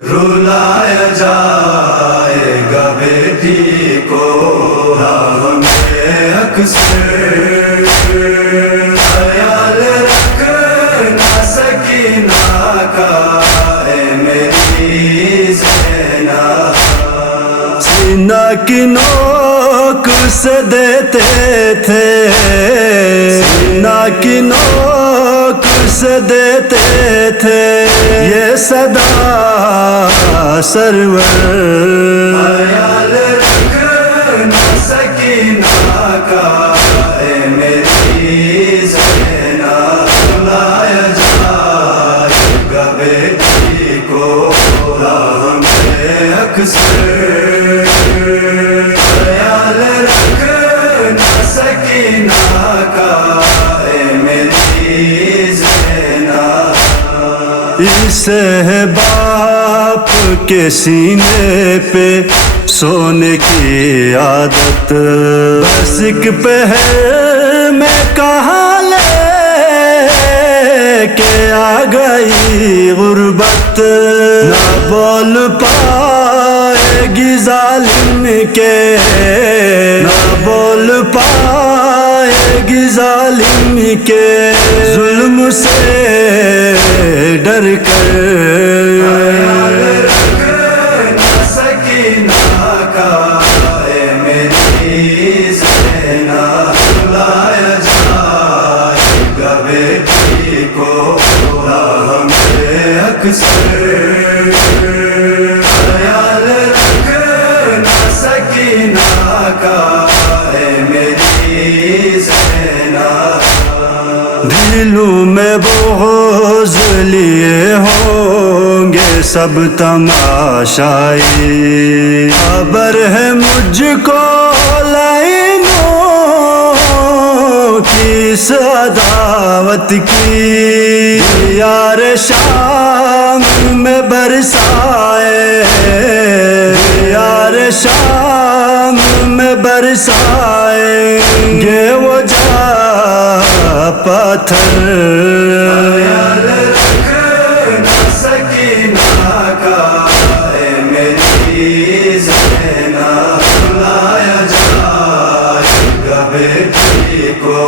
रुलाया जाएगा बेटी को हमें अक्सर, ख्याल रखना सकीना का है मेरी ज़ैनब। सीना की नोक से देते थे, सीना की नोक से देते थे ये सदा सरवर, ख्याल रखना सकीना का है मेरी ज़ैनब। लाया जाएगा बेटी को हमें अक्सर, ख्याल रखना सकीना का है मेरी ज़ैनब। इसे है बाप के सीने पे सोने की आदत, बस एक पहर में कहाँ ले के आ गई गुर्बत। ना बोल पाएगी जालिम के, ना बोल पाएगी जालिम के जुल्म से डर कर। ख्याल रखना सकीना का है मेरी ज़ैनब। दिलों में बोझ लिए होंगे सब तमाशाई, खबर है मुझको लाइनों की इस अदावत की। यार शाम में बरसाए, यार शाम में बरसाएंगे वो जा पत्थर। ख्याल रखना सकीना का है मेरी ज़ैनब। लाया जाएगा बेटी को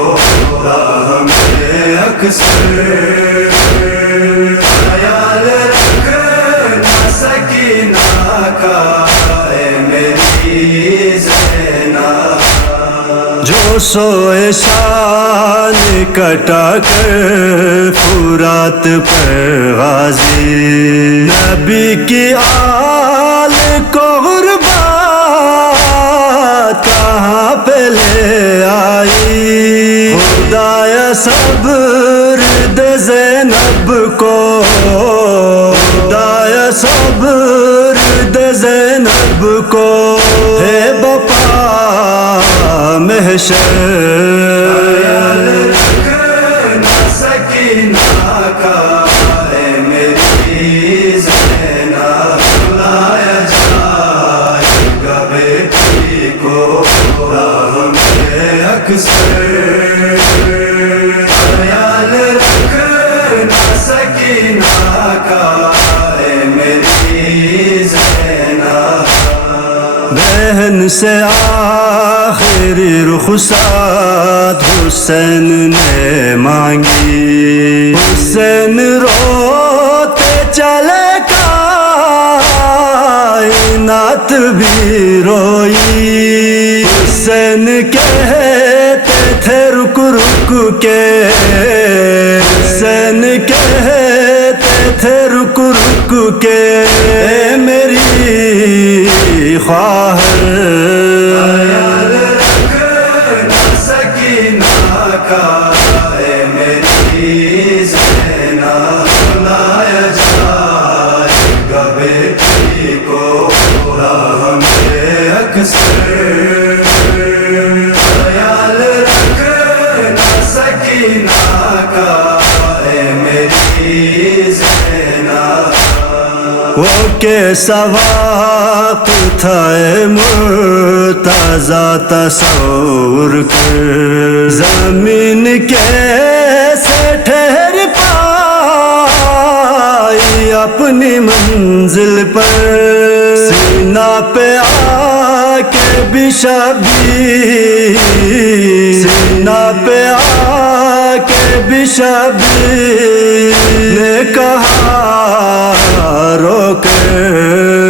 हमें अक्सर, ख्याल रखना सकीना का है मेरी ज़ैनब। जो सोए शान कटा कर फुरात पर गाजी, नबी की आल को गुर्बत कहाँ पे ले आई। खुदाया सब्र दे ज़ैनब को, खुदाया सब्र दे ज़ैनब को, है बपा महशर। ख्याल रखना सकीना का है मेरी ज़ैनब। लाया जाएगा बेटी को हमें अक्सर, ख्याल रखना सकीना का है मेरी ज़ैनब। बहन से आखिरी रुखसात हुसैन ने मांगी, हुसैन रोते चले कायनात भी रोई। हुसैन कहते थे रुक रुक के, हुसैन कहते थे रुक रुक के मेरी ख्वाहिश। ख्याल रखना सकीना का है मेरी ज़ैनब। लाया जाएगा बेटी को हमें अक्सर, ख्याल रखना सकीना का है मेरी ज़ैनब। वो कैसा वक्त था मुर्तज़ा तस्वुर कर, ज़मीन कैसे ठहर पाई اپنی منزل پر سینہ پہ آ کے بھی شبیر، سینہ پہ آ کے بھی شبیر نے کہا رو کر